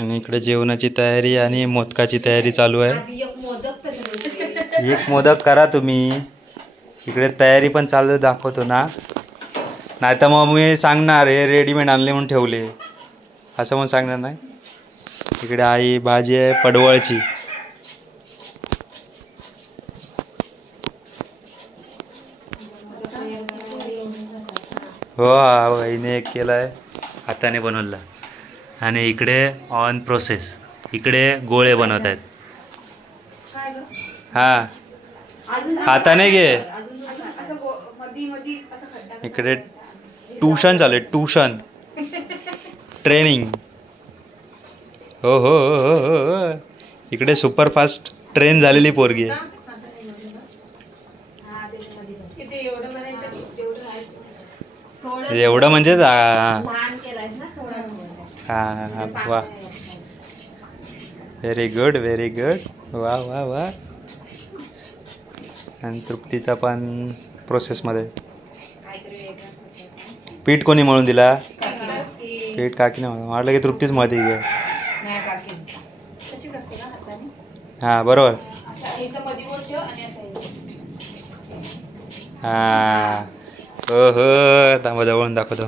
आणि इकडे जेवणाची तयारी आणि मोदकाची तयारी चालू आहे. एक मोदक करा तुम्ही. इकडे तयारी पण चालू दाखवतो ना, नाही तर मग मी सांगणार हे रेडीमेड आणले म्हणून ठेवले असं म्हणून सांगणार नाही. इकडे आई भाजी आहे पडवळची. हो आईने एक केला आहे, हाताने बनवला. आणि इकडे ऑन प्रोसेस, इकडे गोळे बनवत आहेत. हा हाताने घे. इकडे ट्यूशन चालू आहे, ट्यूशन ट्रेनिंग. हो हो हो हो. इकडे सुपरफास्ट ट्रेन झालेली पोरगी आहे. एवढं म्हणजे हा वा, व्हेरी गुड व्हेरी गुड. वा वा वा. आणि तृप्तीचा पण प्रोसेसमध्ये. पीठ कोणी मळून दिला? पीठ काकीने म्हटलं की तृप्तीच मळते गे. हा बरोबर. हा हो हो. थांबा जवळून दाखवतो.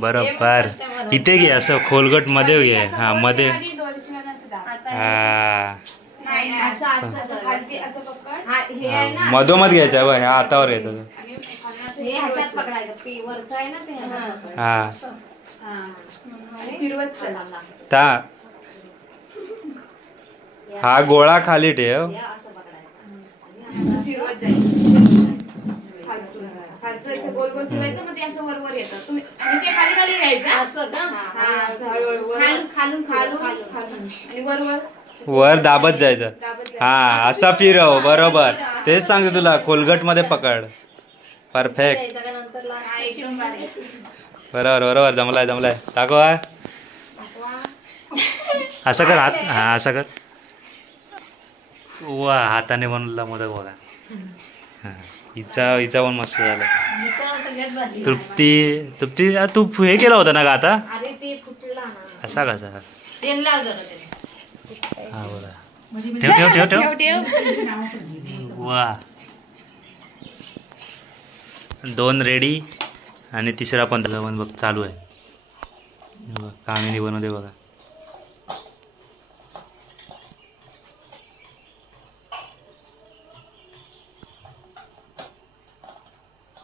बरोबर. इथे घे असं खोलगट मध्ये घे. हा मध्ये. हा मधोमध घ्यायचं बघ. ह्या हातावर येतं. हा हा गोळा खाली ठेव. गोल गोल फिरवायचं मग ते असं वर वर येतं. तुम्ही आणि ते खाली खाली घ्यायचं असं ना. खालून खालून आणि वर वर वर दाबत जायचं. हा असा फिरव. बरोबर तेच सांगते तुला. खोलगट मध्ये पकड. परफेक्ट. बरोबर बरोबर. जमलाय जमलाय. दाखवा. असं कर हात. हा असं कर. वा हाताने बनवला मोदक बघा. हा हिचा पण मस्त झाला. तृप्ती तृप्ती तू हे केला होता ना का आता? असा कसा? हा बोला. ठेव ठेव ठेव ठेव. वा 2 रेडी आणि तिसरा पण बघ चालू आहे. कामिनी बनवते बघा.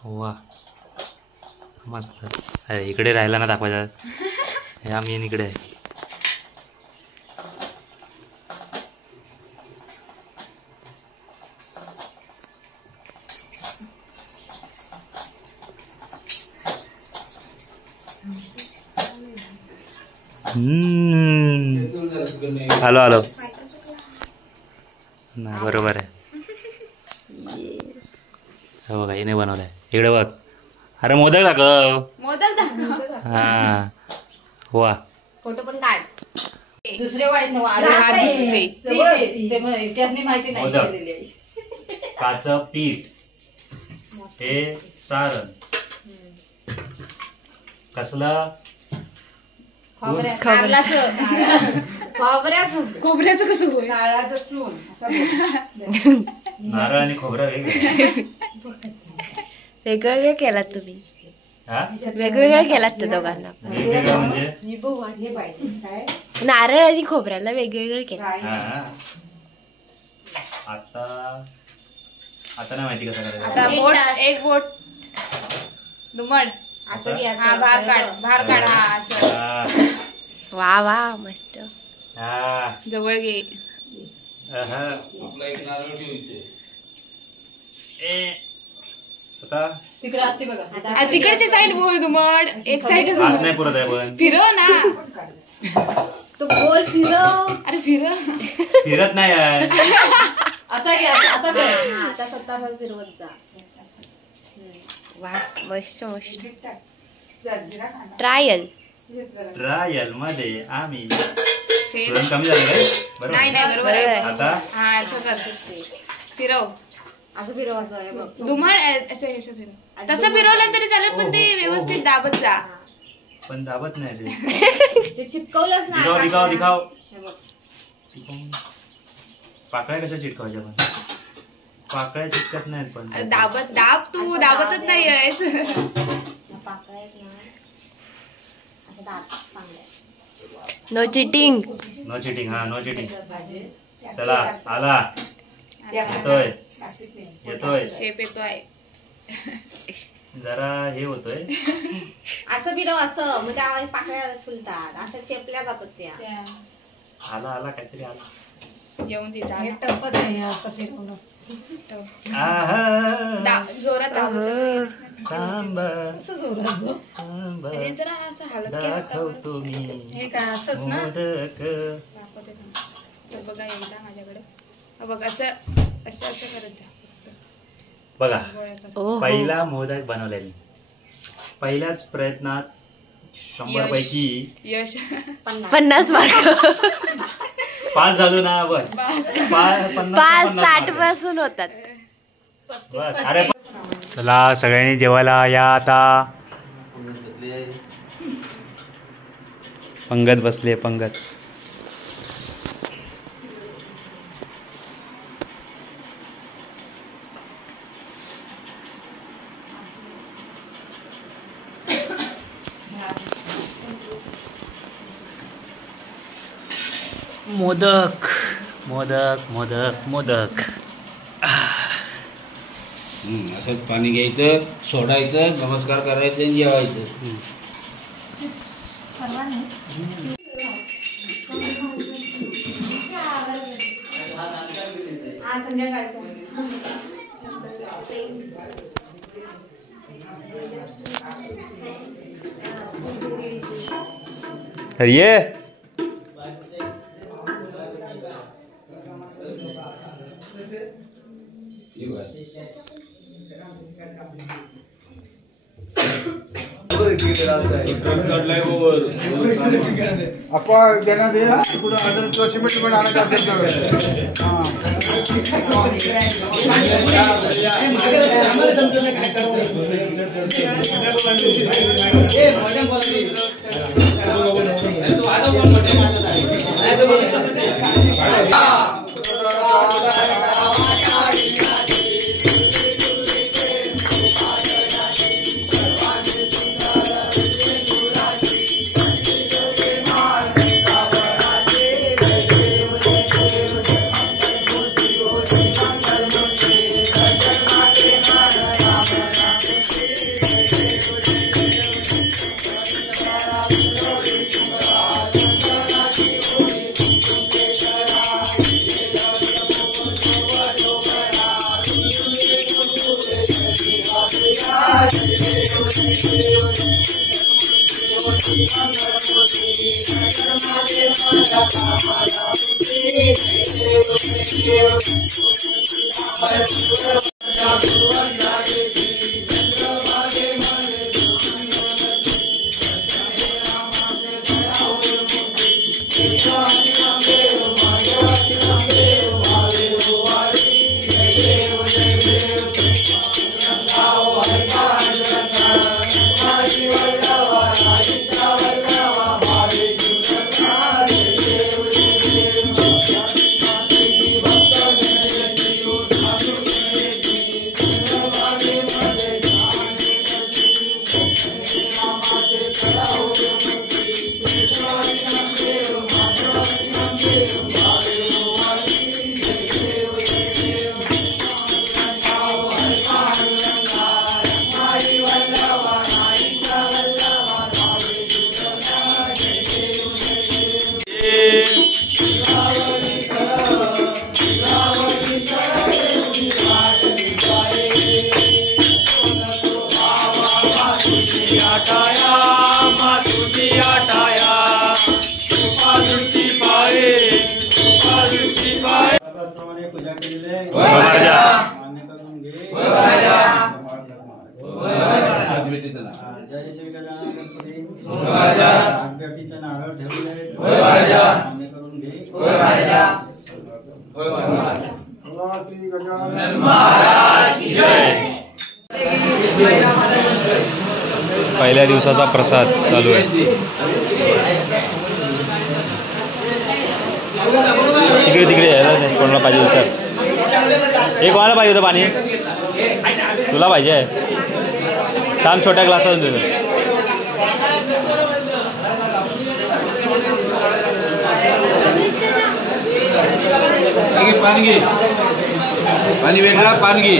वा मस्त. अरे इकडे राहिला ना दाखवायचा. हे आम्ही इकडे आहे. आलो आलो ना. बरोबर आहे. हो बघा हिने बनवलाय. इकडे बघ. अरे मोदक दाखव. मोदक दाखव. हा वा. फोटो पण काढ. दुसरे वाईट हात दिसून दे. त्याने माहिती नाही. काचं पीठ हे सारण कसलं? खोबऱ्याचं कसं होय? नारळ आणि खोबरं वेगवेगळे केलात तुम्ही. वेगवेगळे केलात त्या दोघांना. म्हणजे नारळ आणि खोबऱ्याला वेगवेगळे केलं. आता आता नाही माहिती कसं करायचं. आता बोट एक बोट दुमड असं घे. हा बाहेर काढ. बाहेर काढ. हा असं. वा वा मस्त. जवळ घे. तिकडे असते बघा. तिकडची साईड बोल दुमड. एक साईड नाही पुरत आहे पण. फिरव ना. तू बोल फिरव. अरे फिरव. फिरत नाही आहे. असं घे. असं कर. आता स्वतः फिरवत जा. वा मस्त मस्त. ट्रायल ट्रायल मध्ये आम्ही कमी झालं काय? नाही नाही बरोबर आहे. आता हा असं कर. फिरव. असं फिरवायचं आहे बघ. दुमाळ असं फिरव. तसं फिरवलं तरी चालेल पण ते व्यवस्थित दाबत जा. पण दाबत नाही ते. ते चिपकवलंच ना. दिखाव. पाकळ्या कशा चिटकावायच्या पण? पाकळ्या चिटकत नाहीत पण. दाब तू दाबतच नाही आहेस. No cheating. No cheating. हा नो चिटिंग. चला आला. येतोय. शेप येतोय. जरा हे होतोय. असं फिरव असं म्हणजे आवाज पाकळ्या फुलतात अशा चेपल्या जातात त्या. आला काहीतरी आला. येऊन तिचा हे टपत नाही असं फिरवणं. जोरात थांबा. असं जोरात गं. थांबा. म्हणजे जरा असं हलक्या हातावर. दाखवतो मी हे काय असंच ना. मोदक. दाखवते थांब. तर बघा एकदा माझ्याकडे बघ असं असं असं करत जा. बघा गोळ्या कर. ओहो. पहिला मोदक बनवलेली पहिल्याच प्रयत्नात 100 पैकी यश 50 मार्क. 5 झालो ना बस. 5-60 पासून होतात. बस. अरे चला सगळ्यांनी जेवायला या आता. पंगत बसले पंगत. मोदक मोदक मोदक मोदक. असं पाणी घ्यायचं सोडायचं नमस्कार करायचं आणि जेवायचं. अरे ये आपण त्यांना दे पुढे ऑर्डर किंवा सिमेंट पण आणायचं असेल तर श्री गजानन महाराज पहिल्या दिवसाचा प्रसाद चालू आहे. तिकडे यायला नाही. कोणाला पाहिजे विचार. हे कोणाला पाहिजे होतं पाणी? तुला पाहिजे आहे? थांब छोट्या ग्लासात देतो. पाणी घे. पाणी वेगळा पाणी घे.